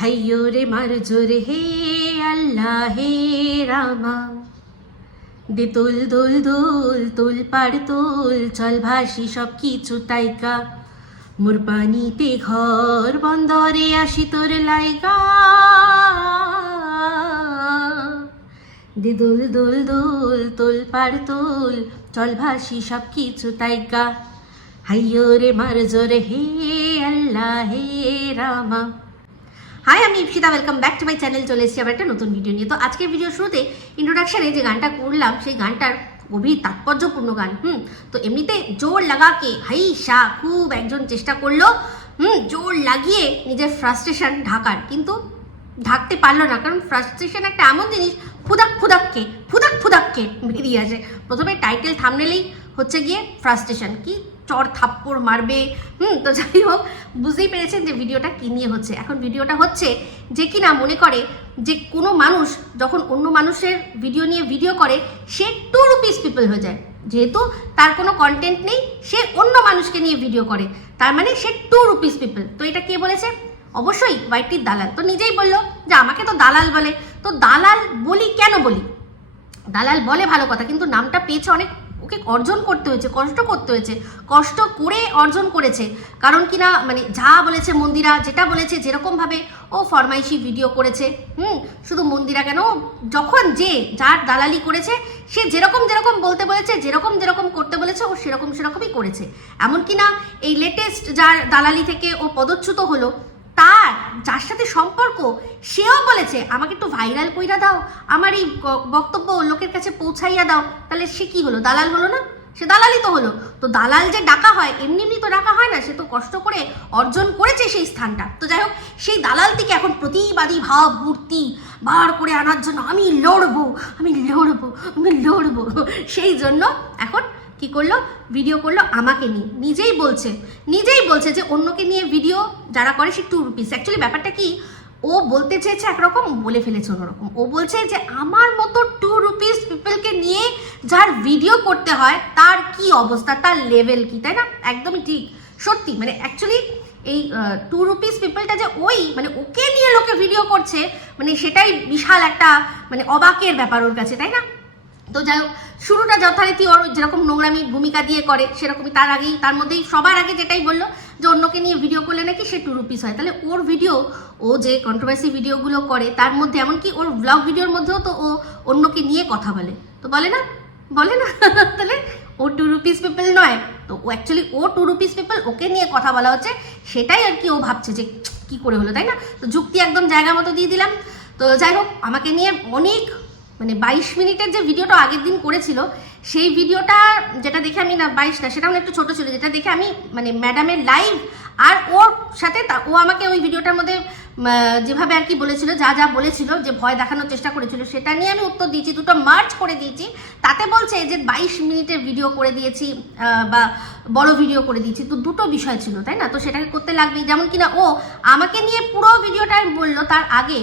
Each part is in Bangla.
হাইয়ো রে মার জোরে হে আল্লাহ হে রামা, দে তুল দুল দুল তুল পার তুল, চল ভাসি সব কিছু তাইকা, মোর পানিতে ঘর বন্দরে আসি তোর লাইগা, দে দুল দুল দুল তুল পার তুল, চল ভাসি সব কিছু তাইকা, হাইয়ো রে মার জোরে হে আল্লাহ হে রামা। হাই, আমি Ipsita, welcome back to my channel. চলে এসেছি আবার একটা নতুন ভিডিও নিয়ে। তো আজকের ভিডিওর শুরুতে ইন্ট্রোডাকশানে যে গানটা করলাম সেই গানটার গভীর তাৎপর্যপূর্ণ গান। তো এমনিতে জোর লাগাকে হাই শাহ খুব একজন চেষ্টা করলো জোর লাগিয়ে নিজের ফ্রাস্ট্রেশন ঢাকার, কিন্তু ঢাকতে পারলো না। কারণ ফ্রাস্ট্রেশন একটা এমন জিনিস ফুদাক ফুদাককে বেরিয়ে আসে। প্রথমে টাইটেল থাম্বনেলেই হচ্ছে গিয়ে ফ্রাস্ট্রেশন, কি চর থাপ্পড় মারবে। তো যাই হোক, বুঝতেই পেরেছেন যে ভিডিওটা কী নিয়ে হচ্ছে। এখন ভিডিওটা হচ্ছে যে কিনা মনে করে যে কোনো মানুষ যখন অন্য মানুষের ভিডিও নিয়ে ভিডিও করে সে 2 রুপিস পিপল হয়ে যায়। যেহেতু তার কোনো কন্টেন্ট নেই, সে অন্য মানুষকে নিয়ে ভিডিও করে, তার মানে সে 2 রুপিস পিপল। তো এটা কে বলেছে? অবশ্যই ওয়াইটির দালাল। তো নিজেই বললো যে আমাকে তো দালাল বলে। তো দালাল বলি কেন বলি? দালাল বলে ভালো কথা, কিন্তু নামটা পেয়েছে অনেক, ওকে অর্জন করতে হয়েছে, কষ্ট করতে হয়েছে, কষ্ট করে অর্জন করেছে। কারণ কিনা মানে যা বলেছে মন্দিরা, যেটা বলেছে যেরকমভাবে ও ফরমাইশি ভিডিও করেছে, শুধু মন্দিরা কেন, যখন যে যার দালালি করেছে সে যেরকম যেরকম বলতে বলেছে, যেরকম যেরকম করতে বলেছে ও সেরকমই করেছে। এমন কিনা এই লেটেস্ট যার দালালি থেকে ও পদচ্যুত হলো, তার যার সাথে সম্পর্ক সেও বলেছে আমাকে একটু ভাইরাল কইরা দাও, আমার এই বক্তব্য লোকের কাছে পৌঁছাইয়া দাও। তাহলে সে কি হলো? দালাল হলো না? সে দালালই তো হলো। তো দালাল যে ডাকা হয় এমনি এমনি তো ডাকা হয় না, সে তো কষ্ট করে অর্জন করেছে সেই স্থানটা। তো যাই হোক, সেই দালালটিকে এখন প্রতিবাদী ভাব মূর্তি বার করে আনার জন্য আমি লড়বো, সেই জন্য এখন কি করলো? ভিডিও করলো আমাকে নিয়ে। নিজেই বলছে যে অন্যকে নিয়ে ভিডিও যারা করে সে 2 রুপিস। অ্যাকচুয়ালি ব্যাপারটা কি, ও বলতে চেয়েছে একরকম, বলে ফেলেছে অন্যরকম। ও বলছে যে আমার মতো 2 রুপিস পিপলকে নিয়ে যার ভিডিও করতে হয় তার কি অবস্থা, তার লেভেল কি, তাই না? একদমই ঠিক, সত্যি। মানে অ্যাকচুয়ালি এই 2 রুপিস পিপলটা যে ওই মানে ওকে নিয়ে লোকে ভিডিও করছে, মানে সেটাই বিশাল একটা মানে অবাকের ব্যাপার ওর কাছে, তাই না? তো যাই হোক, শুরুটা যথারীতি ওর যেরকম নোংরামি ভূমিকা দিয়ে করে সেরকমই তার মধ্যেই সবার আগে যেটাই বললো যে অন্যকে নিয়ে ভিডিও করলে নাকি সে 2 রুপিস হয়। তাহলে ওর ভিডিও, ও যে কন্ট্রোভার্সি ভিডিওগুলো করে তার মধ্যে এমনকি ওর ব্লগ ভিডিওর মধ্যেও তো ও অন্যকে নিয়ে কথা বলে, তো বলে না তাহলে ও 2 রুপিস পিপল নয়। তো ও অ্যাকচুয়ালি ও 2 রুপিস পিপল, ওকে নিয়ে কথা বলা হচ্ছে, সেটাই আর কি ও ভাবছে যে কি করে হলো, তাই না? তো যুক্তি একদম জায়গা মতো দিয়ে দিলাম। তো যাই হোক, আমাকে নিয়ে অনেক মানে 22 মিনিটের যে ভিডিওটা আগের দিন করেছিল, সেই ভিডিওটা যেটা দেখে আমি, না 22 না, সেটা একটু ছোটো ছিল, যেটা দেখে আমি মানে ম্যাডামের লাইভ আর ওর সাথে ও আমাকে ওই ভিডিওটার মধ্যে যেভাবে আর কি বলেছিল, যা বলেছিল, যে ভয় দেখানোর চেষ্টা করেছিল, সেটা নিয়ে আমি উত্তর দিয়েছি, দুটো মার্চ করে দিয়েছি। তাতে বলছে যে 22 মিনিটের ভিডিও করে দিয়েছি বা বড় ভিডিও করে দিয়েছি, তো দুটো বিষয় ছিল, তাই না? তো সেটাকে করতে লাগবেই। যেমন কিনা ও আমাকে নিয়ে পুরো ভিডিওটা বললো, তার আগে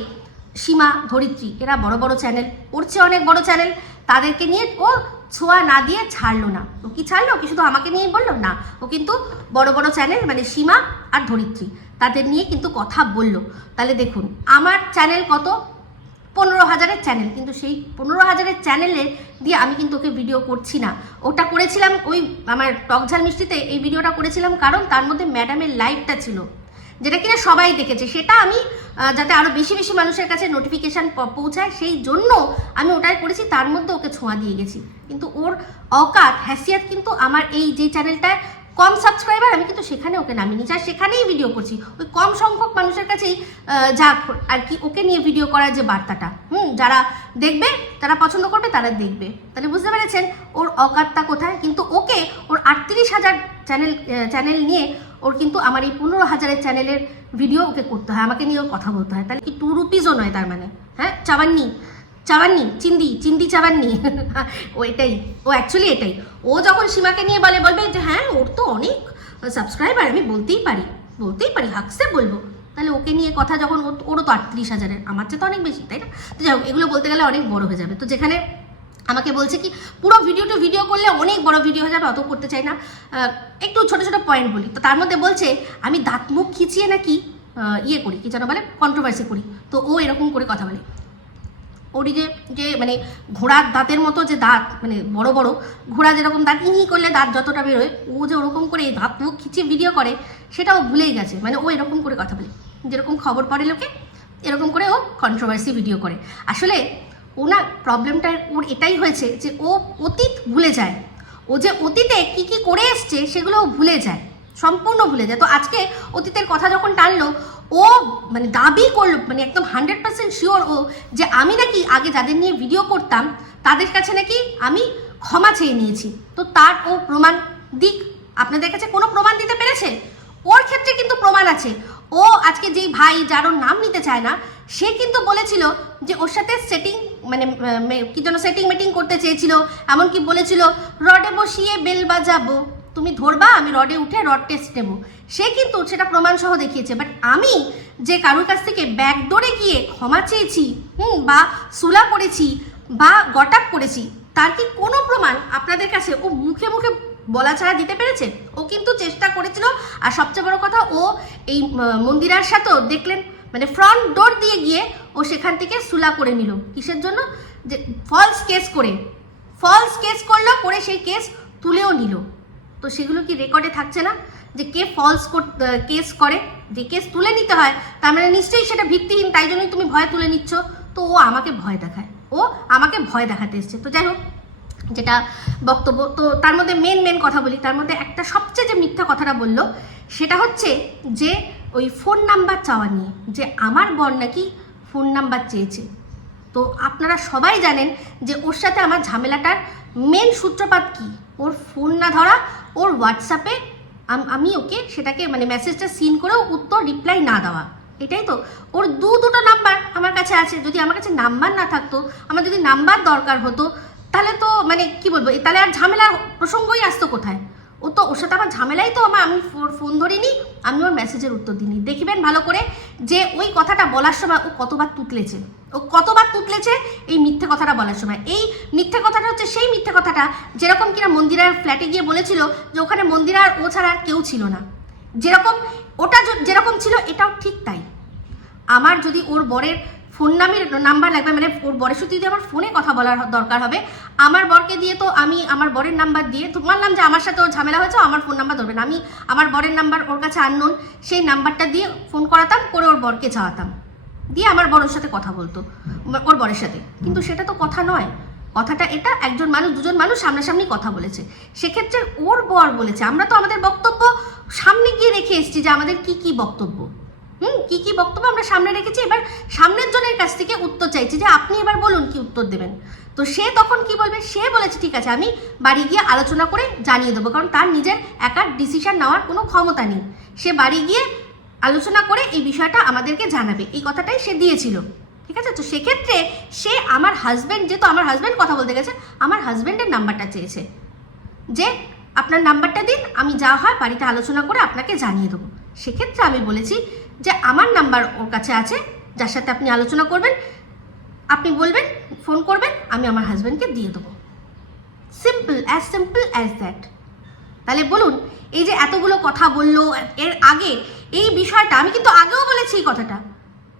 সীমা, ধরিত্রী, এরা বড় বড় চ্যানেল, ওর চেয়ে অনেক বড় চ্যানেল, তাদেরকে নিয়ে ও ছোঁয়া না দিয়ে ছাড়লো না। ও কি ছাড়লো? কি শুধু আমাকে নিয়েই বললো না, ও কিন্তু বড় বড় চ্যানেল মানে সীমা আর ধরিত্রী তাদের নিয়ে কিন্তু কথা বললো। তাহলে দেখুন, আমার চ্যানেল কত? 15,000-এর চ্যানেল, কিন্তু সেই 15,000-এর চ্যানেলে দিয়ে আমি কিন্তু ওকে ভিডিও করছি না। ওটা করেছিলাম ওই আমার টকঝাল মিষ্টিতে, এই ভিডিওটা করেছিলাম কারণ তার মধ্যে ম্যাডামের লাইভটা ছিল, যেটা কিনা সবাই দেখেছে। সেটা আমি যাতে আরও বেশি বেশি মানুষের কাছে নোটিফিকেশান পৌঁছায় সেই জন্য আমি ওটাই করেছি, তার মধ্যে ওকে ছোঁয়া দিয়ে গেছি। কিন্তু ওর অকাত হ্যাসিয়াত কিন্তু আমার এই যে চ্যানেলটায় কম সাবস্ক্রাইবার, আমি কিন্তু সেখানে ওকে নামিয়ে নিচ্ছি আর সেখানেই ভিডিও করছি। ওই কম সংখ্যক মানুষের কাছেই যা আর কি ওকে নিয়ে ভিডিও করার যে বার্তাটা, যারা দেখবে, যারা পছন্দ করবে তারা দেখবে। তাহলে বুঝতে পেরেছেন ওর অকাতটা কোথায়। কিন্তু ওকে ওর 38,000 চ্যানেল নিয়ে ওর কিন্তু আমার এই 15,000-এর চ্যানেলের ভিডিও ওকে করতে হয়, আমাকে নিয়ে ওর কথা বলতে হয়। তাহলে কি 2 রুপিসও নয় তার মানে? হ্যাঁ, চাবান্নি চিন্দি চাবান্নি ও এটাই, ও অ্যাকচুয়ালি এটাই। ও যখন সীমাকে নিয়ে বলবে যে হ্যাঁ ওর তো অনেক সাবস্ক্রাইবার, আমি বলতেই পারি হাকসে বলবো, তাহলে ওকে নিয়ে কথা যখন, ওরও তো 38,000-এর, আমার চেয়ে তো অনেক বেশি, তাই না? তো যাই হোক, এগুলো বলতে গেলে অনেক বড় হয়ে যাবে। তো যেখানে আমাকে বলছে কি পুরো ভিডিও করলে অনেক বড় ভিডিও হয়ে যাবে, অত করতে চাই না, একটু ছোট ছোট পয়েন্ট বলি। তো তার মধ্যে বলছে আমি দাঁত মুখ খিচিয়ে নাকি ইয়ে করি, কি যেন বলে, কন্ট্রোভার্সি করি। তো ও এরকম করে কথা বলে। ওরই যে মানে ঘোড়ার দাঁতের মতো যে দাঁত, মানে বড় বড় ঘোড়া যেরকম দাঁত ইহি করলে দাঁত যতটা বেরোয়, ও যে ওরকম করে দাঁত মুখ খিচিয়ে ভিডিও করে সেটাও ভুলেই গেছে। মানে ও এরকম করে কথা বলে, যেরকম খবর পড়ে লোকে এরকম করে ও কন্ট্রোভার্সি ভিডিও করে। আসলে ও না, প্রবলেমটা ওর এটাই হয়েছে যে ও অতীত ভুলে যায়। ও যে অতীতে কি কি করে এসছে সেগুলো ও ভুলে যায়, সম্পূর্ণ ভুলে যায়। তো আজকে অতীতের কথা যখন টানলো, ও মানে দাবি করলো, মানে একদম 100% শিওর ও, যে আমি নাকি আগে যাদের নিয়ে ভিডিও করতাম তাদের কাছে নাকি আমি ক্ষমা চেয়ে নিয়েছি। তো তার ও প্রমাণ দিক। আপনাদের কাছে কোনো প্রমাণ দিতে পেরেছে? ওর ক্ষেত্রে কিন্তু প্রমাণ আছে। ও আজকে যেই ভাই, যার ওর নাম নিতে চায় না, সে কিন্তু বলেছিল যে ওর সাথে সেটিং, মানে কি যেন সেটিং মেটিং করতে চেয়েছিল, এমনকি বলেছিল রডে বসিয়ে বেল বাজাবো, তুমি ধরবা, আমি রডে উঠে রড টেস্ট নেবো। সে কিন্তু সেটা প্রমাণ সহ দেখিয়েছে। বাট আমি যে কারোর কাছ থেকে ব্যাকডোরে গিয়ে ক্ষমা চেয়েছি, বা সুলা করেছি বা গটাপ করেছি, তার কি কোনো প্রমাণ আপনাদের কাছে ও মুখে মুখে বলা ছাড়া দিতে পেরেছে? ও কিন্তু চেষ্টা করেছিল। আর সবচেয়ে বড় কথা, ও এই মন্দিরার সাথেও দেখলেন, মানে ফ্রন্ট ডোর দিয়ে গিয়ে ও সেখান থেকে সুলা করে নিল। কিসের জন্য? যে ফলস কেস করলো, করে সেই কেস তুলেও নিল। তো সেগুলো কি রেকর্ডে থাকছে না? যে কে ফলস কেস করে, যে কেস তুলে নিতে হয়, তার মানে নিশ্চয়ই সেটা ভিত্তিহীন, তাই জন্যই তুমি ভয় তুলে নিচ্ছ। তো ও আমাকে ভয় দেখায়, ও আমাকে ভয় দেখাতে এসছে। তো যাই হোক, যেটা বক্তব্য, তো তার মধ্যে মেন কথা বলি। তার মধ্যে একটা সবচেয়ে যে মিথ্যা কথাটা বললো, সেটা হচ্ছে যে ওই ফোন নাম্বার চাওয়া নিয়ে, যে আমার বর নাকি ফোন নাম্বার চেয়েছে। তো আপনারা সবাই জানেন যে ওর সাথে আমার ঝামেলাটার মেন সূত্রপাত কি? ওর ফোন না ধরা, ওর হোয়াটসঅ্যাপে আমি ওকে সেটাকে মানে মেসেজটা সিন করেও উত্তর রিপ্লাই না দেওয়া, এটাই তো। ওর দুটো নাম্বার আমার কাছে আছে। যদি আমার কাছে নাম্বার না থাকতো, আমার যদি নাম্বার দরকার হতো, তাহলে তো মানে কি বলবো, তাহলে আর ঝামেলার প্রসঙ্গই আসতো কোথায়? ওর সাথে আমার ঝামেলাই তো আমি ফোন ধরিনি, আমি ওর মেসেজের উত্তর দিইনি। দেখবেন ভালো করে যে ওই কথাটা বলার সময় ও কতবার তুতলেছে এই মিথ্যে কথাটা বলার সময়। এই মিথ্যে কথাটা হচ্ছে সেই মিথ্যে কথাটা যেরকম কিনা মন্দিরার ফ্ল্যাটে গিয়ে বলেছিল যে ওখানে মন্দিরা আর ও ছাড়া আর কেউ ছিল না। ওটা যেরকম ছিল এটাও ঠিক তাই। আমার যদি ওর বরের ফোন নাম্বার লাগবে, মানে ওর বরের সাথে যদি আমার ফোনে কথা বলার দরকার হবে, আমার বরকে দিয়ে তো আমি আমার বরের নাম্বার দিয়ে তো মানলাম যে আমার সাথে ওর ঝামেলা হয়েছে, আমার ফোন নাম্বার ধরবে না, আমি আমার বরের নাম্বার ওর কাছে আননোন, সেই নাম্বারটা দিয়ে ফোন করাতাম, করে ওর বরকে চাওয়াতাম, দিয়ে আমার বরের সাথে কথা বলতো ওর বরের সাথে। কিন্তু সেটা তো কথা নয়। কথাটা এটা, একজন মানুষ দুজন মানুষ সামনাসামনি কথা বলেছে, সেক্ষেত্রে ওর বর বলেছে। আমরা তো আমাদের বক্তব্য সামনে গিয়ে রেখে এসেছি যে আমাদের কি বক্তব্য, কি বক্তব্য আমরা সামনে রেখেছি। এবার সামনের জনের কাছ থেকে উত্তর চাইছি যে আপনি এবার বলুন কি উত্তর দেবেন। তো সে তখন কি বলবে? সে বলেছে ঠিক আছে, আমি বাড়ি গিয়ে আলোচনা করে জানিয়ে দেবো, কারণ তার নিজের একার ডিসিশন নেওয়ার কোনো ক্ষমতা নেই। সে বাড়ি গিয়ে আলোচনা করে এই বিষয়টা আমাদেরকে জানাবে, এই কথাটাই সে দিয়েছিল। ঠিক আছে? তো সেক্ষেত্রে সে আমার হাজব্যান্ড, যেহেতু আমার হাজব্যান্ড কথা বলতে গেছে, আমার হাজব্যান্ডের নাম্বারটা চেয়েছে যে আপনার নাম্বারটা দিন, আমি যা হয় বাড়িতে আলোচনা করে আপনাকে জানিয়ে দেবো। সেক্ষেত্রে আমি বলেছি যে আমার নাম্বার ওর কাছে আছে, যার সাথে আপনি আলোচনা করবেন, আপনি বলবেন, ফোন করবেন, আমি আমার হাজব্যান্ডকে দিয়ে দেবো। Simple as that. তাহলে বলুন, এই যে এতগুলো কথা বললো এর আগে, এই বিষয়টা আমি কিন্তু আগেও বলেছি এই কথাটা,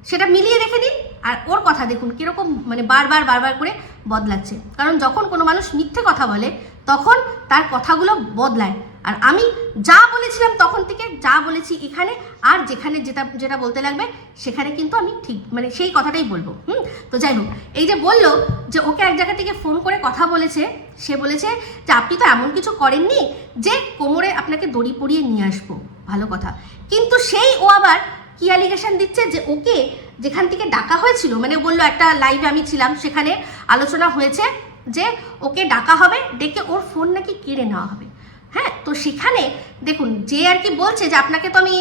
সেটা মিলিয়ে রেখে দিন। আর ওর কথা দেখুন কীরকম মানে বারবার করে বদলাচ্ছে। কারণ যখন কোনো মানুষ মিথ্যে কথা বলে তখন তার কথাগুলো বদলায়। আর আমি যা বলেছিলাম তখন থেকে যা বলেছি এখানে, আর যেখানে যেটা বলতে লাগবে সেখানে কিন্তু আমি ঠিক মানে সেই কথাটাই বলবো। তো যাই হোক, এই যে বললো যে ওকে এক জায়গা থেকে ফোন করে কথা বলেছে, সে বলেছে যে আপনি তো এমন কিছু করেননি যে কোমরে আপনাকে দড়ি পরিয়ে নিয়ে আসবো, ভালো কথা। কিন্তু সেই ও আবার কি অ্যালিগেশন দিচ্ছে যে ওকে যেখান থেকে ডাকা হয়েছিল, মানে বললো একটা লাইভে আমি ছিলাম, সেখানে আলোচনা হয়েছে যে ওকে ডাকা হবে, ডেকে ওর ফোন নাকি কেড়ে নেওয়া হবে। হ্যাঁ, তো সেখানে দেখুন যে আর কি বলছে যে আপনাকে তো আমি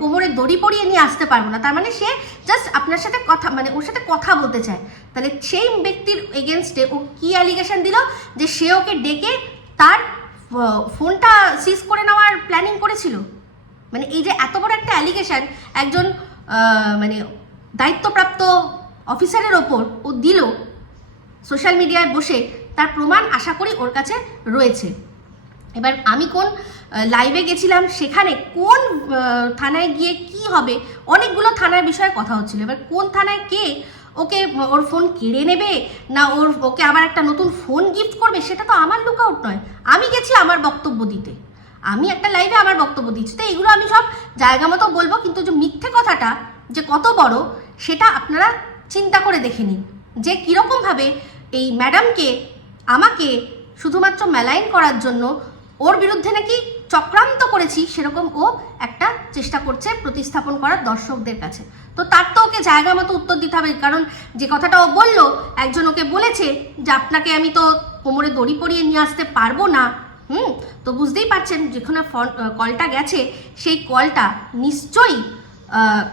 কোমরে দড়ি পরিয়ে নিয়ে আসতে পারবো না, তার মানে সে জাস্ট আপনার সাথে কথা মানে ওর সাথে কথা বলতে চায়। তাহলে সেই ব্যক্তির এগেনস্টে ও কি অ্যালিগেশন দিল যে সে ওকে ডেকে তার ফোনটা সিজ করে নেওয়ার প্ল্যানিং করেছিল। মানে এই যে এত বড় একটা অ্যালিগেশন একজন মানে দায়িত্বপ্রাপ্ত অফিসারের ওপর ও দিল সোশ্যাল মিডিয়ায় বসে, তার প্রমাণ আশা করি ওর কাছে রয়েছে। এবার আমি কোন লাইভে গেছিলাম, সেখানে কোন থানায় গিয়ে কি হবে, অনেকগুলো থানার বিষয়ে কথা হচ্ছিল। এবার কোন থানায় কে ওকে ওর ফোন কেড়ে নেবে না ওকে আবার একটা নতুন ফোন গিফট করবে, সেটা তো আমার লুকআউট নয়। আমি গেছি আমার বক্তব্য দিতে, আমি একটা লাইভে আমার বক্তব্য দিচ্ছি। তো এগুলো আমি সব জায়গা মতো বলবো, কিন্তু যে মিথ্যে কথাটা যে কত বড় সেটা আপনারা চিন্তা করে দেখে নিন, যে কীরকমভাবে এই ম্যাডামকে আমাকে শুধুমাত্র মেলাইন করার জন্য ওর বিরুদ্ধে নাকি চক্রান্ত করেছি, সেরকম ও একটা চেষ্টা করছে প্রতিস্থাপন করার দর্শকদের কাছে। তো তার তো ওকে জায়গা মতো উত্তর দিতে হবে, কারণ যে কথাটা ও বললো, একজন ওকে বলেছে যে আপনাকে আমি তো কোমরে দড়ি পরিয়ে নিয়ে আসতে পারবো না। তো বুঝতেই পারছেন যেখানে কলটা গেছে সেই কলটা নিশ্চয়ই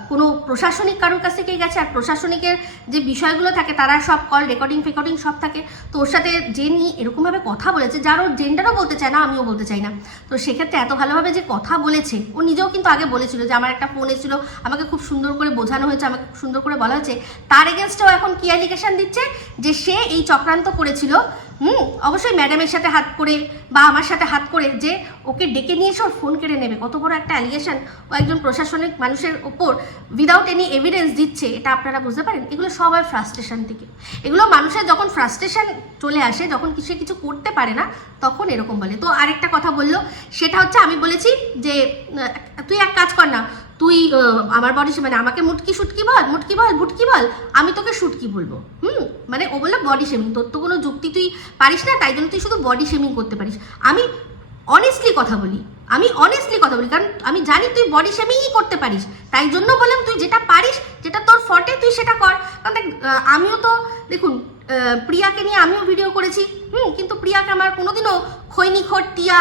কোনো প্রশাসনিক কারোর কাছ থেকে গেছে। আর প্রশাসনিকের যে বিষয়গুলো থাকে তারা সব কল রেকর্ডিং সব থাকে। তো ওর সাথে যে নিয়ে এরকমভাবে কথা বলেছে, যার ওর জেন্ডারও বলতে চায় না, আমিও বলতে চাই না, তো সেক্ষেত্রে এত ভালোভাবে যে কথা বলেছে, ও নিজেও কিন্তু আগে বলেছিল যে আমার একটা ফোন এসেছিলো, আমাকে খুব সুন্দর করে বোঝানো হয়েছে, আমাকে খুব সুন্দর করে বলা হয়েছে। তার এগেনস্টেও এখন কি অ্যালিগেশন দিচ্ছে যে সে এই চক্রান্ত করেছিল। অবশ্যই ম্যাডামের সাথে হাত করে বা আমার সাথে হাত করে যে ওকে ডেকে নিয়ে এসে ওর ফোন কেড়ে নেবে, কত বড় একটা অ্যালিগেশন ও একজন প্রশাসনিক মানুষের ওপর উইদাউট এনি এভিডেন্স দিচ্ছে, এটা আপনারা বুঝতে পারেন। এগুলো সবাই ফ্রাস্ট্রেশন থেকে, এগুলো মানুষের যখন ফ্রাস্ট্রেশন চলে আসে, যখন সে কিছু করতে পারে না, তখন এরকম বলে। তো আরেকটা কথা বললো, সেটা হচ্ছে আমি বলেছি যে তুই এক কাজ কর না, তুই আমার বডি মানে আমাকে মুটকি বল ভুটকি বল, আমি তোকে শুটকি বলবো। মানে ও বললো বডি শেমিং, তোর তো কোনো যুক্তি তুই পারিস না, তাই জন্য তুই শুধু বডি শেমিং করতে পারিস। আমি অনেস্টলি কথা বলি, কারণ আমি জানি তুই বডি শেমিংই করতে পারিস, তাই জন্য বললাম তুই যেটা পারিস, যেটা তোর ফটে, তুই সেটা কর। কারণ দেখ, আমিও তো দেখুন প্রিয়াকে নিয়ে আমিও ভিডিও করেছি, কিন্তু প্রিয়াকে আমার কোনোদিনও খৈনি টিয়া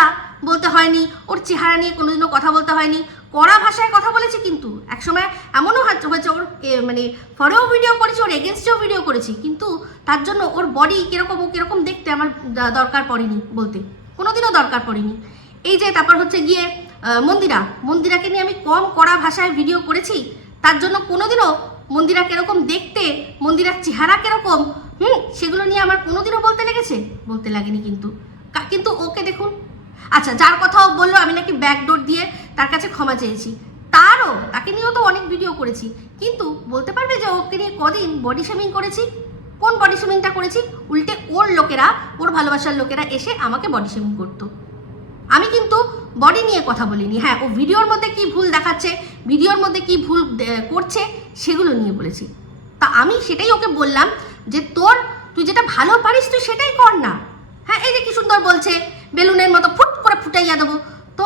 বলতে হয়নি, ওর চেহারা নিয়ে কোনোদিনও কথা বলতে হয়নি, কড়া ভাষায় কথা বলেছি। কিন্তু একসময় এমনও হয়েছে ওর মানে ফরেও ভিডিও করেছি, ওর এগেনস্টেও ভিডিও করেছি, কিন্তু তার জন্য ওর বডি কীরকম, ও কীরকম দেখতে আমার দরকার পড়েনি বলতে, কোনোদিনও দরকার পড়েনি। এই যে তারপর হচ্ছে গিয়ে মন্দিরাকে নিয়ে আমি কম কড়া ভাষায় ভিডিও করেছি, তার জন্য কোনোদিনও মন্দিরা কীরকম দেখতে, মন্দিরার চেহারা কীরকম, সেগুলো নিয়ে আমার কোনোদিনও বলতে লাগেনি। কিন্তু ওকে দেখুন, আচ্ছা যার কথাও বললো আমি নাকি ব্যাকডোর দিয়ে তার কাছে ক্ষমা চেয়েছি, তাকে নিয়েও তো অনেক ভিডিও করেছি, কিন্তু বলতে পারবে যে ওকে নিয়ে কদিন বডি শেমিং করেছি? কোন বডি শেমিংটা করেছি? উল্টে ওর লোকেরা, ওর ভালোবাসার লোকেরা এসে আমাকে বডি শেমিং করতো। আমি কিন্তু বডি নিয়ে কথা বলিনি। হ্যাঁ, ও ভিডিওর মধ্যে কি ভুল দেখাচ্ছে, ভিডিওর মধ্যে কি ভুল করছে, সেগুলো নিয়ে বলেছি। তা আমি সেটাই ওকে বললাম যে তুই যেটা ভালো পারিস তুই সেটাই কর না। হ্যাঁ, এই যে কি সুন্দর বলছে, বেলুনের মতো ফুট করে ফুটাইয়া দেবো। তো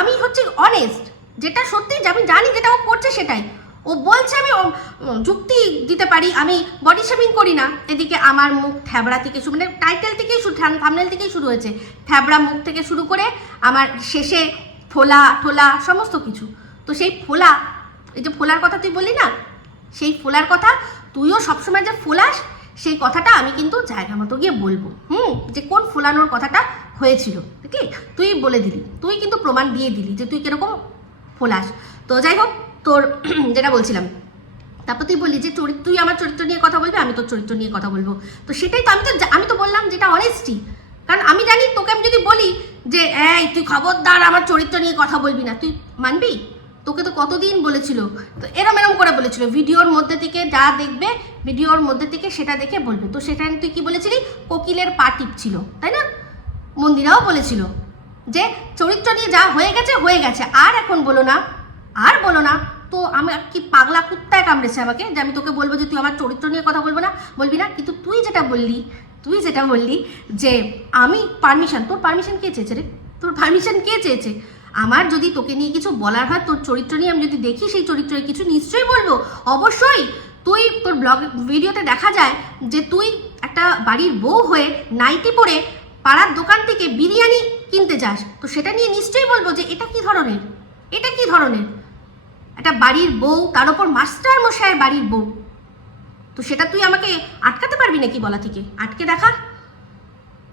আমি হচ্ছে অনেস্ট, যেটা সত্যি, যে আমি জানি যেটা ও করছে সেটাই। ও বলছে আমি যুক্তি দিতে পারি, আমি বডি শেমিং করি না। এদিকে আমার মুখ থ্যাবড়া থেকে মানে টাইটেল থেকেই থাম্বনেল থেকেই শুরু হয়েছে, থ্যাবড়া মুখ থেকে শুরু করে আমার শেষে ফোলা সমস্ত কিছু। তো সেই ফোলা, এই যে ফোলার কথা তুই বললি না, সেই ফোলার কথা তুইও সবসময় যে ফোলাস, সেই কথাটা আমি কিন্তু জায়গা মতো গিয়ে বলবো। যে কোন ফোলানোর কথাটা হয়েছিল, দেখলি তুই বলে দিলি, তুই কিন্তু প্রমাণ দিয়ে দিলি যে তুই কিরকম ফোলাস। তো যাই হোক, তোর যেটা বলছিলাম, তারপর তুই বললি যে তুই আমার চরিত্র নিয়ে কথা বলবি, আমি তোর চরিত্র নিয়ে কথা বলবো। তো সেটাই তো আমি তো বললাম যেটা অনেস্টি, কারণ আমি জানি তোকে আমি যদি বলি যে এই তুই খবরদার আমার চরিত্র নিয়ে কথা বলবি না, তুই মানবি? তোকে তো কতদিন বলেছিল, তো এরম করে বলেছিল, ভিডিওর মধ্যে থেকে যা দেখবে, ভিডিওর মধ্যে থেকে সেটা দেখে বলবে। তো সেটা তুই কি বলেছিলি? কোকিলের পা টিপছিল, তাই না? মন্দিরাও বলেছিল যে চরিত্র নিয়ে যা হয়ে গেছে, আর এখন বলো না। তো আমি কি পাগলা কুত্তায় কামড়েছে আমাকে যে আমি তোকে বলবো যে তুই আমার চরিত্র নিয়ে কথা বলবি না? কিন্তু তুই যেটা বললি যে আমি পারমিশন, তোর পারমিশন কে চেয়েছে রে? তোর পারমিশন কে চেয়েছে? আমার যদি তোকে নিয়ে কিছু বলার হয়, তোর চরিত্র নিয়ে আমি যদি দেখি সেই চরিত্রের কিছু, নিশ্চয়ই বলবো। অবশ্যই তুই তোর ব্লগ ভিডিওতে দেখা যায় যে তুই একটা বাড়ির বউ হয়ে নাইটি পরে পাড়ার দোকান থেকে বিরিয়ানি কিনতে যাস, তো সেটা নিয়ে নিশ্চয়ই বলবো যে এটা কি ধরনের একটা বাড়ির বউ, তার ওপর মাস্টার মশাইয়ের বাড়ির বউ। তো সেটা তুই আমাকে আটকাতে পারবি নাকি বলা থেকে? আটকে দেখা।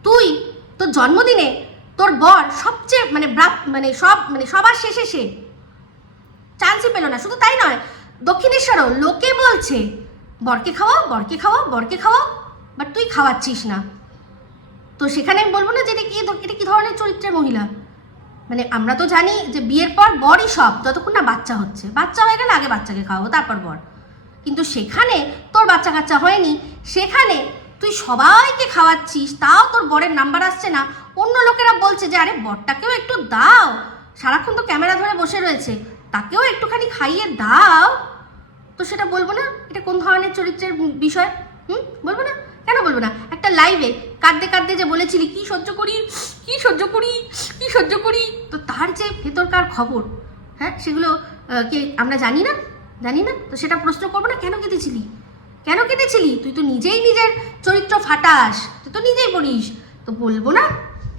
তুই তোর জন্মদিনে তোর বর সবচেয়ে সবার শেষে সে চান্সই পেল না। শুধু তাই নয়, দক্ষিণেশ্বরও লোকে বলছে বরকে খাওয়াও, বাট তুই খাওয়াচ্ছিস না। তো সেখানে আমি বলবো না যে এটা কি ধরনের চরিত্রের মহিলা। মানে আমরা তো জানি যে বিয়ের পর বরই সব, যতক্ষণ না বাচ্চা হচ্ছে, বাচ্চা হয়ে গেলে আগে বাচ্চাকে খাওয়াবো তারপর বর। কিন্তু সেখানে তোর বাচ্চা কাচ্চা হয়নি, সেখানে তুই সবাইকে খাওয়াচ্ছিস, তাও তোর বরের নাম্বার আসছে না। অন্য লোকেরা বলছে যে আরে বরটাকেও একটু দাও, সারাক্ষণ তো ক্যামেরা ধরে বসে রয়েছে, তাকেও একটুখানি খাইয়ে দাও। তো সেটা বলবো না এটা কোন ধরনের চরিত্রের বিষয়? বলবো না, কেন বলবো না? একটা লাইভে কাঁদতে কাঁদতে যে বলেছিলি কি সহ্য করি কি সহ্য করি কি সহ্য করি, তো তার যে ভেতরকার খবর, হ্যাঁ, সেগুলো কে আমরা জানি না? তো সেটা প্রশ্ন করবো না, কেন কেঁদেছিলি? তুই তো নিজেই নিজের চরিত্র ফাটাস, তুই তো নিজেই বলিস, তো বলবো না,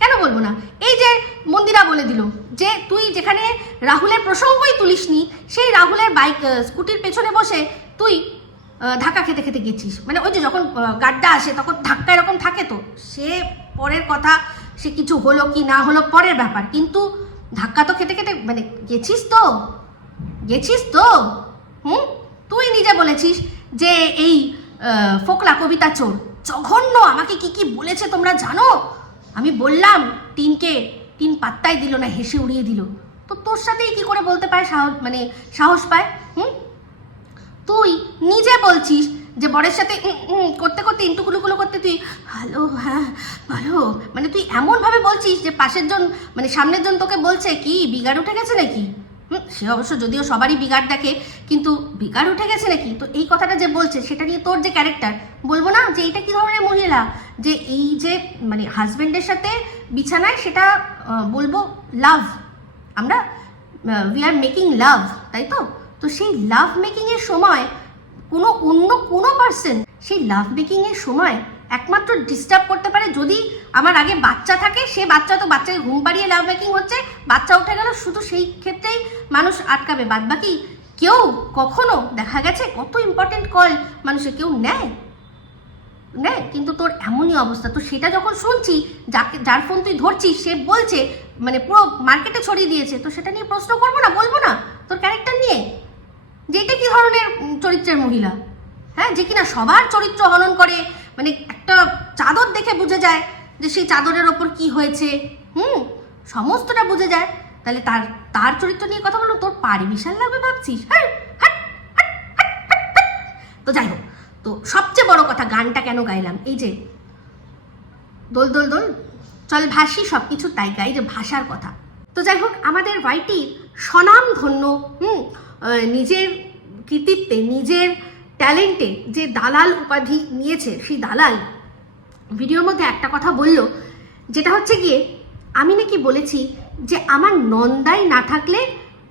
কেন বলবো না? এই যে মন্দিরা বলে দিল যে তুই যেখানে রাহুলের প্রসঙ্গই তুলিসনি, সেই রাহুলের বাইক স্কুটির পেছনে বসে তুই ধাক্কা খেতে খেতে গেছিস। মানে ওই যে যখন গাড্ডা আসে তখন ধাক্কা এরকম থাকে, তো সে পরের কথা, সে কিছু হলো কি না হলো পরের ব্যাপার, কিন্তু ধাক্কা তো খেতে খেতে মানে গেছিস তো। তুই নিজে বলেছিস যে এই ফোকলা কবিতা চোর জঘন্য, আমাকে কি বলেছে তোমরা জানো? আমি বললাম টিন পাত্তাই দিল না, হেসে উড়িয়ে দিল। তো তোর সাথেই কি করে বলতে পারে সাহস পায়? তুই নিজে বলছিস যে বরের সাথে করতে করতে ইন্টুকুলুকুলো করতে তুই হ্যালো, হ্যাঁ ভালো, মানে তুই এমনভাবে বলছিস যে পাশের জন মানে সামনের জন তোকে বলছে কি বিগাড় উঠে গেছে নাকি। সে অবশ্য যদিও সবারই বিগাড় দেখে, কিন্তু বিগাড় উঠে গেছে নাকি, তো এই কথাটা যে বলছে সেটা নিয়ে তোর যে ক্যারেক্টার, বলবো না যে এইটা কি ধরনের মহিলা, যে এই যে মানে হাজব্যান্ডের সাথে বিছানায় সেটা বলবো লাভ, আমরা উই আর মেকিং লাভ, তাই তো? তো সেই লাভ মেকিংয়ের সময় অন্য কোনো পার্সন সেই লাভ মেকিংয়ের সময় একমাত্র ডিস্টার্ব করতে পারে যদি আমার আগে বাচ্চা থাকে, সে বাচ্চাকে ঘুম পাড়িয়ে লাভ মেকিং হচ্ছে, বাচ্চা উঠে গেল, শুধু সেই ক্ষেত্রেই মানুষ আটকাবে, বাদবাকি কেউ কখনো দেখা গেছে কত ইম্পর্টেন্ট কল মানুষে কেউ নেয়, কিন্তু তোর এমনই অবস্থা। তো সেটা যখন শুনছি, যার ফোন তুই ধরছিস সে বলছে মানে পুরো মার্কেটে ছড়িয়ে দিয়েছে, তো সেটা নিয়ে প্রশ্ন করবো না, বলবো না তোর ক্যারেক্টার নিয়ে যে এটা কি ধরনের চরিত্রের মহিলা, হ্যাঁ, যে কিনা সবার চরিত্র হনন করে, মানে একটা চাদর দেখে বুঝে যায় যে সেই চাদরের ওপর কি হয়েছে, সমস্তটা বুঝে যায়। তাহলে তার চরিত্র নিয়ে কথা বলবো, তোর পারমিশন লাগবে ভাবছিস? তো যাই হোক, তো সবচেয়ে বড় কথা, গানটা কেন গাইলাম, এই যে দোল দোল দোল চল ভাসি সব কিছু তাই গাই, যে ভাষার কথা। তো যাই হোক, আমাদের ওয়াইটির স্বনামধন্য নিজের কৃতিত্বে, নিজের ট্যালেন্টে যে দালাল উপাধি নিয়েছে, সেই দালাল ভিডিওর মধ্যে একটা কথা বলল, যেটা হচ্ছে গিয়ে আমি নাকি বলেছি যে আমার নন্দাই না থাকলে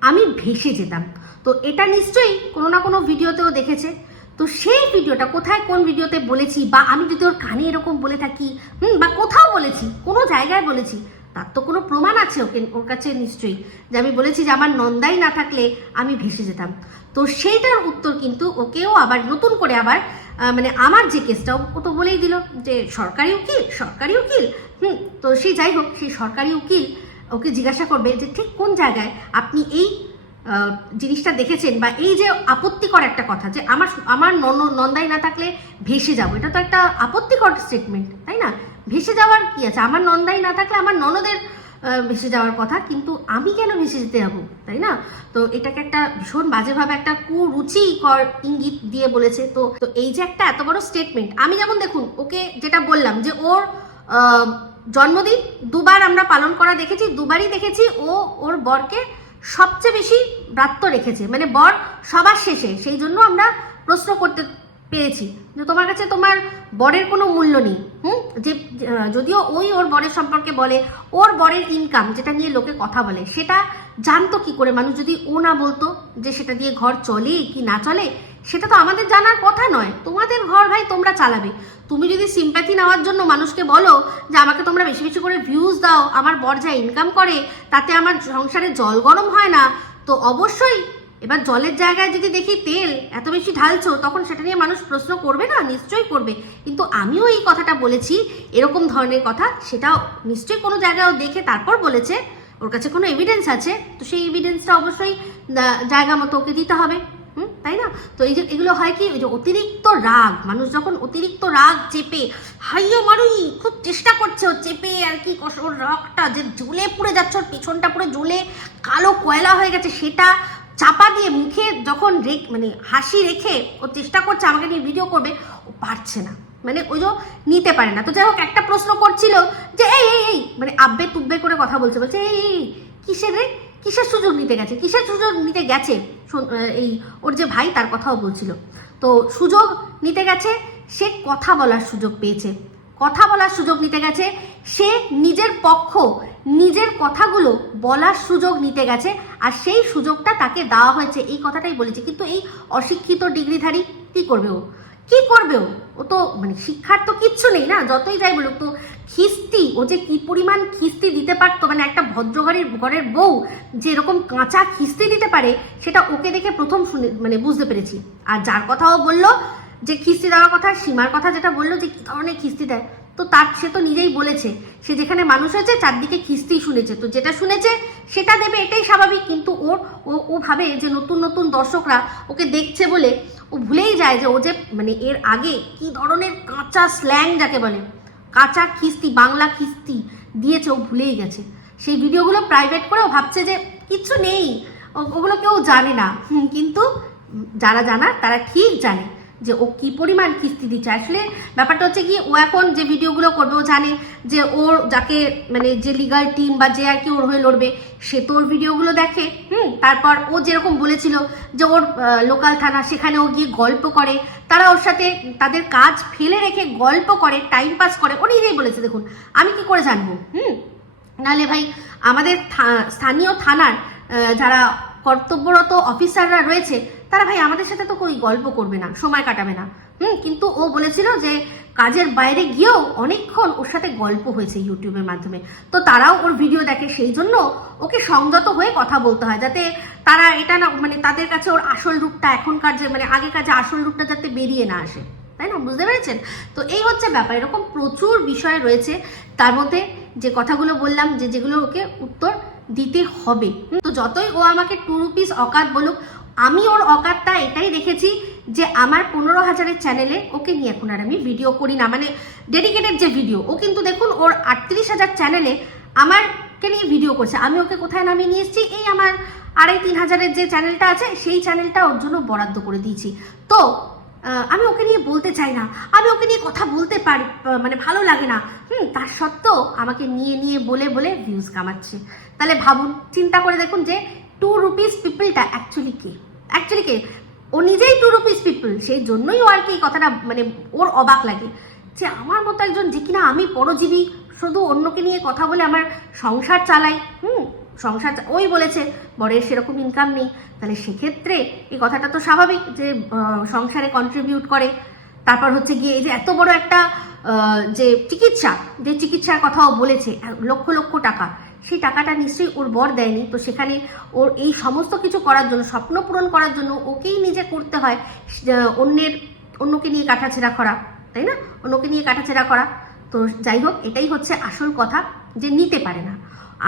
আমি ভেসে যেতাম। তো এটা নিশ্চয়ই কোনো না কোনো ভিডিওতেও দেখেছে। তো সেই ভিডিওটা কোথায় কোন ভিডিওতে বলেছি, বা আমি যদি ওর কানে এরকম বলে থাকি, বা কোথাও বলেছি, কোনো জায়গায় বলেছি, তার তো কোনো প্রমাণ আছে ওর কাছে নিশ্চয়ই, যে আমি বলেছি যে আমার নন্দাই না থাকলে আমি ভেসে যেতাম। তো সেইটার উত্তর কিন্তু ওকেও আবার নতুন করে আবার মানে আমার যে কেসটা, ও তো বলেই দিল যে সরকারি উকিল। তো সেই যাই হোক, সেই সরকারি উকিল ওকে জিজ্ঞাসা করবে যে ঠিক কোন জায়গায় আপনি এই জিনিসটা দেখেছেন, বা এই যে আপত্তিকর একটা কথা যে আমার নন্দাই না থাকলে ভেসে যাবো, এটা তো একটা আপত্তিকর স্টেটমেন্ট, তাই না? ভেসে যাওয়ার কি আছে? আমার নন্দাই না থাকলে আমার ননদের ভেসে যাওয়ার কথা, কিন্তু আমি কেন ভেসে যেতে যাবো, তাই না? তো এটাকে একটা ভীষণ বাজেভাবে একটা কুরুচিকর ইঙ্গিত দিয়ে বলেছে। তো এই যে একটা এত বড় স্টেটমেন্ট, আমি যেমন দেখুন ওকে যেটা বললাম যে ওর জন্মদিন দুবার আমরা পালন করা দেখেছি, দুবারই দেখেছি ও ওর বরকে সবচেয়ে বেশি ব্রাত্য রেখেছে, মানে বর সবার শেষে, সেই জন্য আমরা প্রশ্ন করতে পেরেছি যে তোমার কাছে তোমার বরের কোনো মূল্য নেই। যে যদিও ওর বরের সম্পর্কে বলে, ওর বরের ইনকাম যেটা নিয়ে লোকে কথা বলে, সেটা জানতো কি করে মানুষ যদি ও না বলতো যে সেটা দিয়ে ঘর চলে কি না চলে, সেটা তো আমাদের জানার কথা নয়। তোমাদের ঘর ভাই তোমরা চালাবে। তুমি যদি সিম্প্যাথি নেওয়ার জন্য মানুষকে বলো যে আমাকে তোমরা বেশি বেশি করে ভিউজ দাও, আমার বর যা ইনকাম করে তাতে আমার সংসারে জল গরম হয় না, তো অবশ্যই এবার জলের জায়গায় যদি দেখি তেল এত বেশি ঢালছো, তখন সেটা নিয়ে মানুষ প্রশ্ন করবে না? নিশ্চয়ই করবে। কিন্তু আমিও এই কথাটা বলেছি, এরকম ধরনের কথা, সেটাও নিশ্চয়ই কোনো জায়গায় দেখে তারপর বলেছে, ওর কাছে কোনো এভিডেন্স আছে, তো সেই এভিডেন্সটা অবশ্যই জায়গা মতো ওকে দিতে হবে। তাই না? তো এই যে এগুলো হয় কি, ওই যে অতিরিক্ত রাগ, মানুষ যখন অতিরিক্ত রাগ চেপে হাইয়া মারুই খুব চেষ্টা করছে ও চেপে আর কি, ওর রাগটা যে জ্বলে পুড়ে যাচ্ছে, ওর পেছনটা পুরো জ্বলে কালো কয়লা হয়ে গেছে, সেটা চাপা দিয়ে মুখে যখন মানে হাসি রেখে ও চেষ্টা করছে আমাকে নিয়ে ভিডিও করবে, ও পারছে না, মানে ওই যে নিতে পারে না। তো যাই হোক, একটা প্রশ্ন করছিল যে এই এই এই মানে আব্বে তুব্বে করে কথা বলছে, বলছে এই কিসের রে, কিসের সুযোগ নিতে গেছে, কিসের সুযোগ নিতে গেছে, এই ওর যে ভাই তার কথাও বলছিল। তো সুযোগ নিতে গেছে, সে কথা বলার সুযোগ পেয়েছে, কথা বলার সুযোগ নিতে গেছে, সে নিজের পক্ষ নিজের কথাগুলো বলার সুযোগ নিতে গেছে, আর সেই সুযোগটা তাকে দেওয়া হয়েছে, এই কথাটাই বলেছে। কিন্তু এই অশিক্ষিত ডিগ্রিধারী কি করবে, ও কি করবে, ও তো মানে শিক্ষার তো কিচ্ছু নেই না, যতই যাই বলুক। তো খিস্তি, ও যে কি পরিমাণ খিস্তি দিতে পারতো, মানে একটা ঘরের বউ যে এরকম কাঁচা খিস্তি দিতে পারে, সেটা ওকে দেখে প্রথম শুনে মানে বুঝতে পেরেছি। আর যার কথাও বললো যে খিস্তি দেওয়ার কথা, সীমার কথা যেটা বললো যে কি ধরনের খিস্তি দেয়, তো তার সে তো নিজেই বলেছে সে যেখানে মানুষ হয়েছে চারদিকে খিস্তি শুনেছে, তো যেটা শুনেছে সেটা দেবে, এটাই স্বাভাবিক। কিন্তু ও ভাবে যে নতুন নতুন দর্শকরা ওকে দেখছে বলে ও ভুলেই যায় যে ও যে মানে এর আগে কি ধরনের কাঁচা স্ল্যাং যাকে বলে, কাঁচা খিস্তি, বাংলা খিস্তি দিয়েছে, ও ভুলেই গেছে। সেই ভিডিওগুলো প্রাইভেট করে ও ভাবছে যে কিচ্ছু নেই, ওগুলো কেউ জানে না। কিন্তু যারা জানার তারা ঠিক জানে যে ও কি পরিমাণ কিস্তি দিচ্ছে। আসলে ব্যাপারটা হচ্ছে কি, ও এখন যে ভিডিওগুলো করবে ও জানে যে ওর যাকে মানে যে লিগাল টিম বা যে আর কি ওর হয়ে লড়বে, সে তো ওর ভিডিওগুলো দেখে। তারপর ও যেরকম বলেছিল যে ওর লোকাল থানা, সেখানে ও গিয়ে গল্প করে, তারা ওর সাথে তাদের কাজ ফেলে রেখে গল্প করে, টাইম পাস করে, ও নিজেই বলেছে। দেখুন আমি কি করে জানবো, নাহলে ভাই আমাদের স্থানীয় থানার যারা কর্তব্যরত অফিসাররা রয়েছে, তারা ভাই আমাদের সাথে তো કોઈ গল্প করবে না, সময় কাটাবে না। কিন্তু ও বলেছিল যে কাজের বাইরে গিয়েও অনেকক্ষণ ওর সাথে গল্প হয়েছে ইউটিউবের মাধ্যমে, তো তারাও ওর ভিডিও দেখে, সেই জন্য ওকে সংযত হয়ে কথা বলতে হয়, যাতে তারা এটা না মানে তাদের কাছে ওর আসল রূপটা, এখনকার যে মানে আগেকার যে আসল রূপটা যাতে বেরিয়ে না আসে, তাই না? বুঝতে পেরেছেন? তো এই হচ্ছে ব্যাপার, এরকম প্রচুর বিষয় রয়েছে, তার মধ্যে যে কথাগুলো বললাম যে যেগুলো ওকে উত্তর দিতে হবে। তো যতই ও আমাকে 2 রুপিস অকাত বলুক, আমি ওর অকাতটা এটাই দেখেছি যে আমার 15,000-এর চ্যানেলে ওকে নিয়ে এখন আর আমি ভিডিও করি না, মানে ডেডিকেটেড যে ভিডিও। ও কিন্তু দেখুন ওর 38,000 চ্যানেলে আমারকে নিয়ে ভিডিও করছে, আমি ওকে কোথায় নামিয়ে নিয়ে এসেছি, এই আমার 2,500-3,000-এর যে চ্যানেলটা আছে সেই চ্যানেলটা ওর জন্য বরাদ্দ করে দিয়েছি। তো আমি ওকে নিয়ে বলতে চাই না, আমি ওকে নিয়ে কথা বলতে পারি মানে ভালো লাগে না, তার সত্ত্বেও আমাকে নিয়ে বলে বলে ভিউজ কামাচ্ছে। তাহলে ভাবুন, চিন্তা করে দেখুন যে 2 রুপিস পিপলটা অ্যাকচুয়ালি কে। ও নিজেই 2 রুপিস পিপল, সেই জন্যই ও আর কি কথাটা মানে ওর অবাক লাগে যে আমার মতো একজন, যে কিনা আমি পরজীবী, শুধু অন্যকে নিয়ে কথা বলে আমার সংসার চালাই। সংসার ওই বলেছে বরের সেরকম ইনকাম নেই, তাহলে সেক্ষেত্রে এই কথাটা তো স্বাভাবিক যে সংসারে কন্ট্রিবিউট করে। তারপর হচ্ছে গিয়ে এই যে এত বড় একটা যে চিকিৎসার কথাও বলেছে, লক্ষ লক্ষ টাকা, সেই টাকাটা নিশ্চয়ই ওর বর দেয়নি। তো সেখানে ওর এই সমস্ত কিছু করার জন্য, স্বপ্ন পূরণ করার জন্য ওকেই নিজে করতে হয় অন্যকে নিয়ে কাটাছেড়া করা, তাই না? অন্যকে নিয়ে কাটাছেড়া করা। তো যাই হোক, এটাই হচ্ছে আসল কথা, যে নিতে পারে না,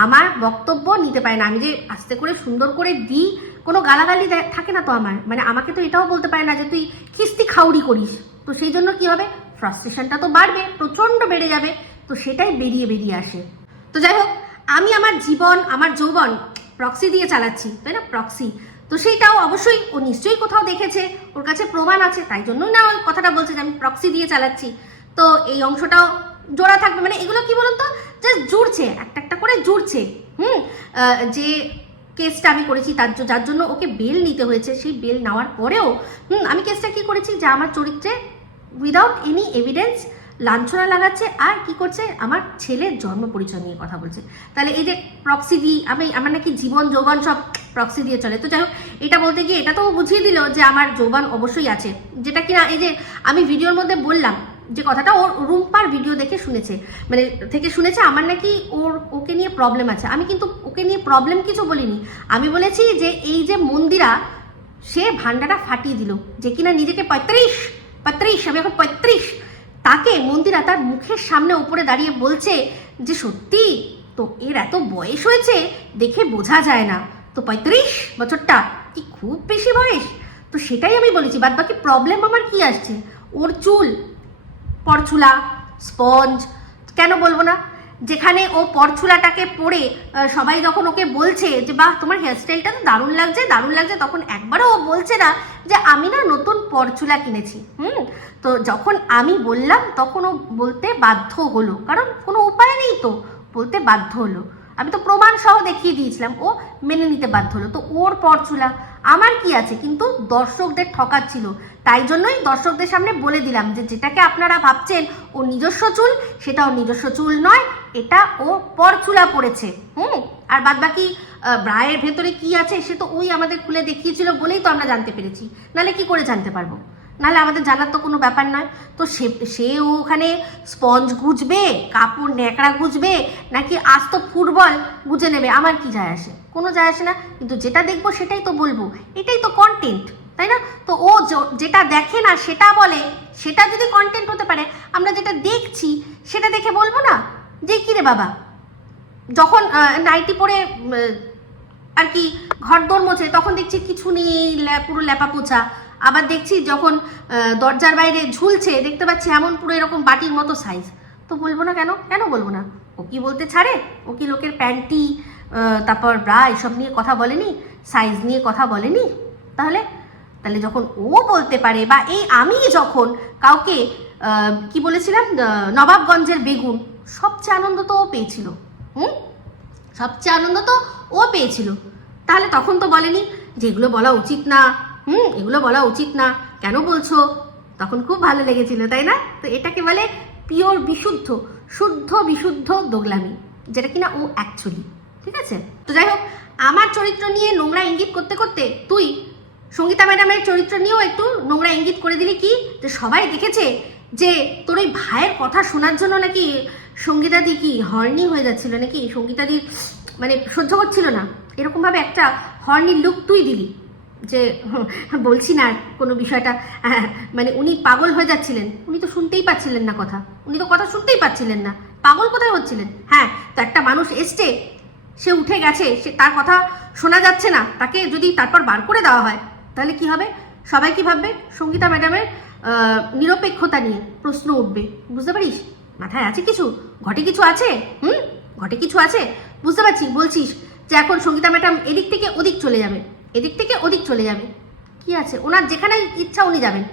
আমার বক্তব্য নিতে পারে না। আমি যে আস্তে করে সুন্দর করে দিই, কোনো গালাগালি থাকে না তো আমার, মানে আমাকে তো এটাও বলতে পারে না যে তুই খিস্তি খাউড়ি করিস। তো সেই জন্য কি হবে, ফ্রাস্ট্রেশনটা তো বাড়বে, প্রচণ্ড বেড়ে যাবে, তো সেটাই বেরিয়ে আসে। তো যাই হোক, আমি আমার জীবন, আমার যৌবন প্রক্সি দিয়ে চালাচ্ছি, তাই না? প্রক্সি, তো সেইটাও অবশ্যই ও নিশ্চয়ই কোথাও দেখেছে, ওর কাছে প্রমাণ আছে, তাই জন্যই না ওই কথাটা বলছে যে আমি প্রক্সি দিয়ে চালাচ্ছি। তো এই অংশটাও জোড়া থাকবে, মানে এগুলো কি বলুন তো, জাস্ট জুড়ছে, একটা করে জুড়ছে। যে কেসটা আমি করেছি যার জন্য ওকে বেল নিতে হয়েছে, সেই বেল নেওয়ার পরেও আমি কেসটা কি করেছি, যে আমার চরিত্রে উইদাউট এনি এভিডেন্স লাঞ্ছনা লাগাচ্ছে, আর কি করছে, আমার ছেলের জন্ম পরিচয় নিয়ে কথা বলছে। তাহলে এই যে প্রক্সি দিই আমার নাকি জীবন যৌবন সব প্রক্সি দিয়ে চলে। তো যাই হোক, এটা বলতে গিয়ে এটা তো বুঝিয়ে দিল যে আমার যৌবন অবশ্যই আছে, যেটা কিনা এই যে আমি ভিডিওর মধ্যে বললাম যে কথাটা ওর রুম্পার ভিডিও দেখে শুনেছে, মানে থেকে শুনেছে আমার নাকি ওকে নিয়ে প্রবলেম আছে। আমি কিন্তু ওকে নিয়ে প্রবলেম কিছু বলিনি, আমি বলেছি যে এই যে মন্দিরা, সে ভান্ডাটা ফাটিয়ে দিল, যে কিনা নিজেকে 35, আমি এখন 35, তাকে মন্দিরা তার মুখের সামনে উপরে দাঁড়িয়ে বলছে যে সত্যি তো এর এত বয়স হয়েছে দেখে বোঝা যায় না, তো 35 বছরটা কি খুব বেশি বয়স? তো সেটাই আমি বলেছি, বাদ বাকি প্রবলেম আমার কি আসছে? ওর চুল পরচুলা, স্পঞ্জ, কেন বলবো না? যেখানে ও পরচুলাটাকে পরে সবাই যখন ওকে বলছে যে বাহ তোমার হেয়ারস্টাইলটা তো দারুণ লাগছে দারুণ লাগছে, তখন একবারও ও বলছে না যে আমি না নতুন পরচুলা কিনেছি। তো যখন আমি বললাম তখন ও বলতে বাধ্য হলো, কারণ কোনো উপায় নেই, তো বলতে বাধ্য হলো। আমি তো প্রমাণ সহ দেখিয়ে দিয়েছিলাম, ও মেনে নিতে বাধ্য হলো। তো ওর পরচুলা, আমার কি আছে? কিন্তু দর্শকদের ঠকাচ্ছিল, তাই জন্যই দর্শকদের সামনে বলে দিলাম যে যেটাকে আপনারা ভাবছেন ও নিজস্ব চুল, সেটা ওর নিজস্ব চুল নয়, এটা ও পরচুলা পড়েছে। আর বাদ বাকি ব্রায়ের ভেতরে কি আছে সে তো ওই আমাদের খুলে দেখিয়েছিল বলেই তো আমরা জানতে পেরেছি, নাহলে কি করে জানতে পারবো? নাহলে আমাদের জানার তো কোনো ব্যাপার নয়। তো সে ওখানে স্পঞ্জ গুজবে, কাপড় ন্যাকড়া গুজবে, নাকি আস্ত ফুটবল গুজে নেবে, আমার কি যায় আসে? কোনো যায় আসে না, কিন্তু যেটা দেখবো সেটাই তো বলবো, এটাই তো কন্টেন্ট, তাই না? তো ও যেটা দেখে না সেটা বলে, সেটা যদি কন্টেন্ট হতে পারে, আমরা যেটা দেখছি সেটা দেখে বলবো না যে কি রে বাবা, যখন নাইটি পরে আর কি ঘর দোর মোছে তখন দেখছি কিছু নেই, পুরো ল্যাপা পোছা। আবার দেখছি যখন দরজার বাইরে ঝুলছে দেখতে পাচ্ছি এমন পুরো এরকম বাটির মতো সাইজ, তো বলবো না কেন? কেন বলবো না? ও কি বলতে ছাড়ে? ও কি লোকের প্যান্টি তারপর ব্রা এসব নিয়ে কথা বলেনি, সাইজ নিয়ে কথা বলেনি? তাহলে যখন ও বলতে পারে, বা এই আমি যখন কাউকে কি বলেছিলাম নবাবগঞ্জের বেগুন, সবচেয়ে আনন্দ তো ও পেয়েছিল, সবচেয়ে আনন্দ তো ও পেয়েছিল, তাহলে তখন তো বলেনি যে এগুলো বলা উচিত না, এগুলো বলা উচিত না, কেন বলছো? তখন খুব ভালো লেগেছিল, তাই না? তো এটাকে বলে পিওর বিশুদ্ধ দোগলামি, যেটা কিনা ও অ্যাকচুয়ালি, ঠিক আছে? তো যাই হোক, আমার চরিত্র নিয়ে নোংরা ইঙ্গিত করতে করতে তুই সঙ্গীতা ম্যাডামের চরিত্র নিয়েও একটু নোংরা ইঙ্গিত করে দিলি। কি যে সবাই দেখেছে যে তোর ওই ভাইয়ের কথা শোনার জন্য নাকি সঙ্গীতাদি কি হর্নি হয়ে যাচ্ছিল, নাকি সঙ্গীতাদি মানে সহ্য করছিল না, এরকমভাবে একটা হর্নি লুক তুই দিলি, যে বলছি না কোনো বিষয়টা, মানে উনি পাগল হয়ে যাচ্ছিলেন, উনি তো শুনতেই পাচ্ছিলেন না কথা, উনি তো কথা শুনতেই পাচ্ছিলেন না, পাগল কোথায় হচ্ছিলেন? হ্যাঁ, তো একটা মানুষ এসছে, সে উঠে গেছে, সে তার কথা শোনা যাচ্ছে না, তাকে যদি তারপর বার করে দেওয়া হয় তাহলে কি হবে? সবাই কি ভাববে? সঙ্গীতা ম্যাডামের নিরপেক্ষতা নিয়ে প্রশ্ন উঠবে, বুঝতে পারিস? মাথায় আছে কিছু? ঘটে কিছু আছে? ঘটে কিছু আছে, বুঝতে পারছি। বলছিস যে এখন সঙ্গীতা ম্যাডাম এদিক থেকে ওদিক চলে যাবে, এদিক থেকে ওদিক চলে যাবে, কি আছে? ওনার যেখানে ইচ্ছা উনি যাবেন,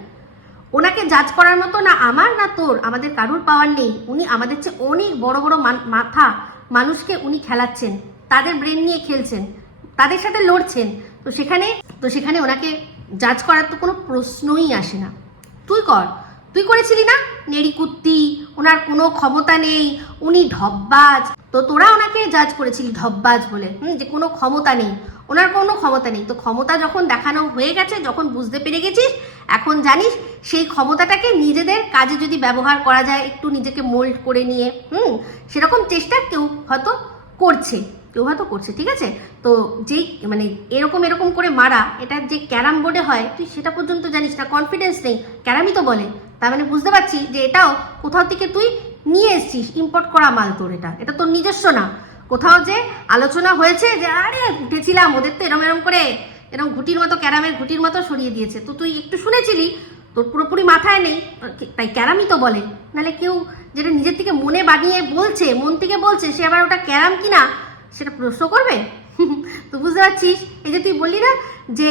ওনাকে জাজ করার মতো না আমার না তোর, আমাদের কারুর পাওয়ার নেই। উনি আমাদের চেয়ে অনেক বড় বড় মাথা মানুষকে উনি খেলাচ্ছেন, তাদের ব্রেন নিয়ে খেলছেন, তাদের সাথে লড়ছেন। তো সেখানে ওনাকে জাজ করার তো কোনো প্রশ্নই আসে না। তুই করেছিলি না নেড়িকুত্তি, ওনার কোনো ক্ষমতা নেই, উনি ঢপবাজ, তো তোরা ওনাকে জাজ করেছিলি ঢপবাজ বলে, যে কোনো ক্ষমতা নেই, ওনার কোনো ক্ষমতা নেই। তো ক্ষমতা যখন দেখানো হয়ে গেছে, যখন বুঝতে পেরে গেছিস, এখন জানিস সেই ক্ষমতাটাকে নিজেদের কাজে যদি ব্যবহার করা যায়, একটু নিজেকে মোল্ড করে নিয়ে, সেরকম চেষ্টা কেউ হয়তো করছে, ঠিক আছে? তো যেই মানে এরকম করে মারা, এটা যে ক্যারাম বোর্ডে হয় তুই সেটা পর্যন্ত জানিস না, কনফিডেন্স নেই, ক্যারামই তো বলে। তার মানে বুঝতে পারছি যে এটাও কোথাও থেকে তুই নিয়ে এসছিস, ইম্পোর্ট করা মাল তোর, এটা তোর নিজস্ব না। কোথাও যে আলোচনা হয়েছে যে আরে উঠেছিলাম, ওদের তো এরম করে এরকম ঘুটির মতো, ক্যারামের ঘুটির মতো সরিয়ে দিয়েছে, তো তুই একটু শুনেছিলি, তোর পুরোপুরি মাথায় নেই, তাই ক্যারামই তো বলে। নাহলে কেউ যেটা নিজের থেকে মনে বানিয়ে বলছে, মন থেকে বলছে, সে আবার ওটা ক্যারাম কিনা সেটা প্রশ্ন করবে? তো বুঝতে পারছিস, এই যে তুই বললি না যে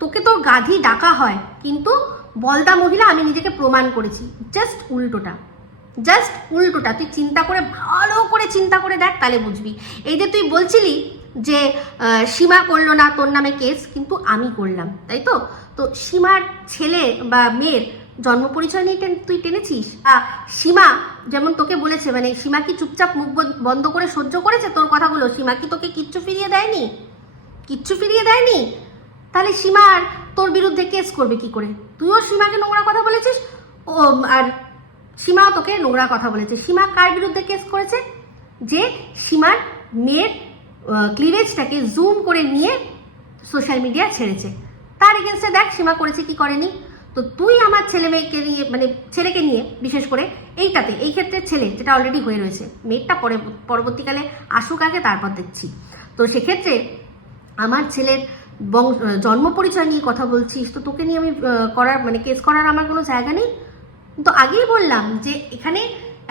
তোকে তো গাধি ডাকা হয়, কিন্তু বলদা মহিলা আমি নিজেকে প্রমাণ করেছি, জাস্ট উল্টোটা। তুই চিন্তা করে, ভালো করে চিন্তা করে দেখ, তাহলে বুঝবি। এই যে তুই বলছিলি যে সীমা করলো না তোর নামে কেস, কিন্তু আমি করলাম, তাই তো? তো সীমার ছেলে বা মেয়ের জন্ম পরিচয় নিয়ে তুই টেনেছিস? সীমা যেমন তোকে বলেছে, মানে সীমা কি চুপচাপ মুখ বন্ধ করে সহ্য করেছে তোর কথাগুলো? সীমা কি তোকে কিচ্ছু ফিরিয়ে দেয়নি? তাহলে সীমা আর তোর বিরুদ্ধে কেস করবে কি করে? তুইও সীমাকে নোংরা কথা বলেছিস, ও আর সীমাও তোকে নোংরা কথা বলেছে। সীমা কার বিরুদ্ধে কেস করেছে? যে সীমার মেয়ের ক্লিভেজটাকে জুম করে নিয়ে সোশ্যাল মিডিয়া ছেড়েছে, তার এগেন্সটে দেখ সীমা করেছে কি করেনি। তো তুই আমার ছেলেকে নিয়ে বিশেষ করে এই ক্ষেত্রে ছেলে যেটা অলরেডি হয়ে রয়েছে, মেয়েরটা পরবর্তীকালে আসুক আগে, তারপর দেখছি। তো সেক্ষেত্রে আমার ছেলের জন্ম পরিচয় নিয়ে কথা বলছিস, তো তোকে নিয়ে আমি কেস করার আমার কোনো জায়গা নেই। তো আগেই বললাম যে এখানে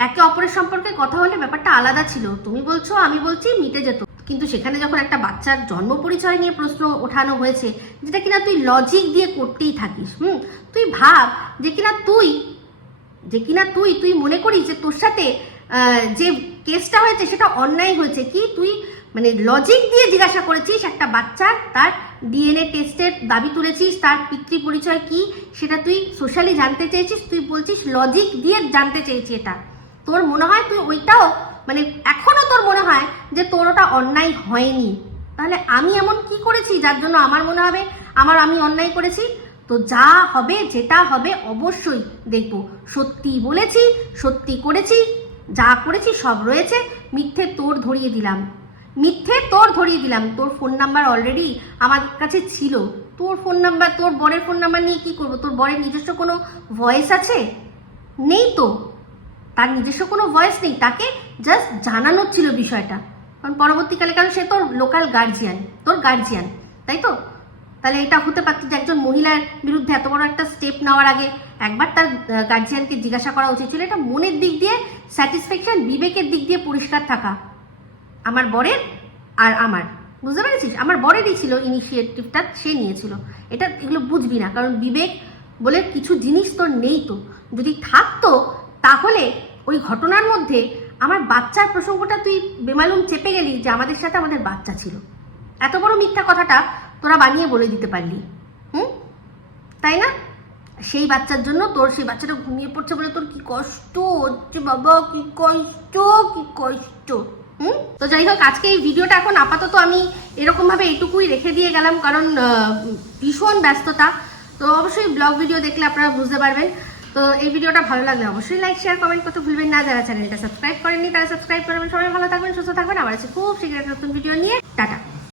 একে অপরের সম্পর্কে কথা হলে ব্যাপারটা আলাদা ছিল, তুমি বলছো আমি বলছি, মিটে যেত। কিন্তু সেখানে যখন একটা বাচ্চার জন্ম পরিচয় নিয়ে প্রশ্ন ওঠানো হয়েছে, যেটা কিনা তুই লজিক দিয়ে করতেই থাকিস, তুই ভাব যে কিনা তুই মনে করিস যে তোর সাথে যে কেসটা হয়েছে সেটা অন্যায় হয়েছে, কি তুই লজিক দিয়ে জিজ্ঞাসা করেছিস একটা বাচ্চার, তার ডিএনএ টেস্টের দাবি তুলেছিস, তার পিতৃ পরিচয় কি সেটা তুই সোশ্যালি জানতে চেয়েছিস, তুই বলছিস লজিক দিয়ে জানতে চেয়েছি। এটা তোর মনে হয় তুই ওইটাও এখনো তোর মনে হয় যে তোর ওটা অন্যায় হয়নি? তাহলে আমি এমন কি করেছি যার জন্য আমার মনে হবে আমি অন্যায় করেছি? তো যা হবে যেটা হবে অবশ্যই দেখবো। সত্যি বলেছি, সত্যি করেছি, যা করেছি সব রয়েছে। মিথ্যে তোর ধরিয়ে দিলাম। তোর ফোন নাম্বার অলরেডি আমার কাছে ছিল। তোর ফোন নাম্বার, তোর বরের ফোন নাম্বার নিয়ে কি করবো? তোর বরের নিজস্ব কোনো ভয়েস আছে? নেই তো, তার নিজস্ব কোনো ভয়েস নেই, তাকে জাস্ট জানানোর ছিল বিষয়টা। কারণ পরবর্তীকালে, কারণ সে তোর লোকাল গার্জিয়ান, তোর গার্জিয়ান, তাই তো? তাহলে এটা হতে পারত যে একজন মহিলার বিরুদ্ধে এত বড় একটা স্টেপ নেওয়ার আগে একবার তার গার্জিয়ানকে জিজ্ঞাসা করা উচিত ছিল। এটা মনের দিক দিয়ে স্যাটিসফ্যাকশন, বিবেকের দিক দিয়ে পরিষ্কার থাকা আমার বরের আর আমার, বুঝতে পেরেছিস? আমার বরেরই ছিল ইনিশিয়েটিভটা, সে নিয়েছিল। এগুলো বুঝবি না, কারণ বিবেক বলে কিছু জিনিস তোর নেই। তো যদি থাকতো তাহলে ওই ঘটনার মধ্যে আমার বাচ্চার প্রসঙ্গটা তুই বেমালুম চেপে গেলি যে আমাদের সাথে আমাদের বাচ্চা ছিল। এত বড় মিথ্যা কথাটা তোরা বানিয়ে বলে দিতে পারলি, তাই না? সেই বাচ্চার জন্য সেই বাচ্চাটা ঘুমিয়ে পড়ছে বলে তোর কি কষ্ট হচ্ছে বাবা, কি কষ্ট। তো যাই হোক, আজকে এই ভিডিওটা এখন আপাতত আমি এরকম ভাবে এইটুকুই রেখে দিয়ে গেলাম, কারণ ভীষণ ব্যস্ততা। তো অবশ্যই ব্লগ ভিডিও দেখলে আপনারা বুঝতে পারবেন। তো এই ভিডিওটা ভালো লাগলে অবশ্যই লাইক, শেয়ার, কমেন্ট করতে ভুলবেন না। যারা চ্যানেলটা সাবস্ক্রাইব করেননি তারা সাবস্ক্রাইব করবেন। সবাই ভালো থাকবেন, সুস্থ থাকবেন। আবার আছে খুব শীঘ্র একটা নতুন ভিডিও নিয়ে। টাটা।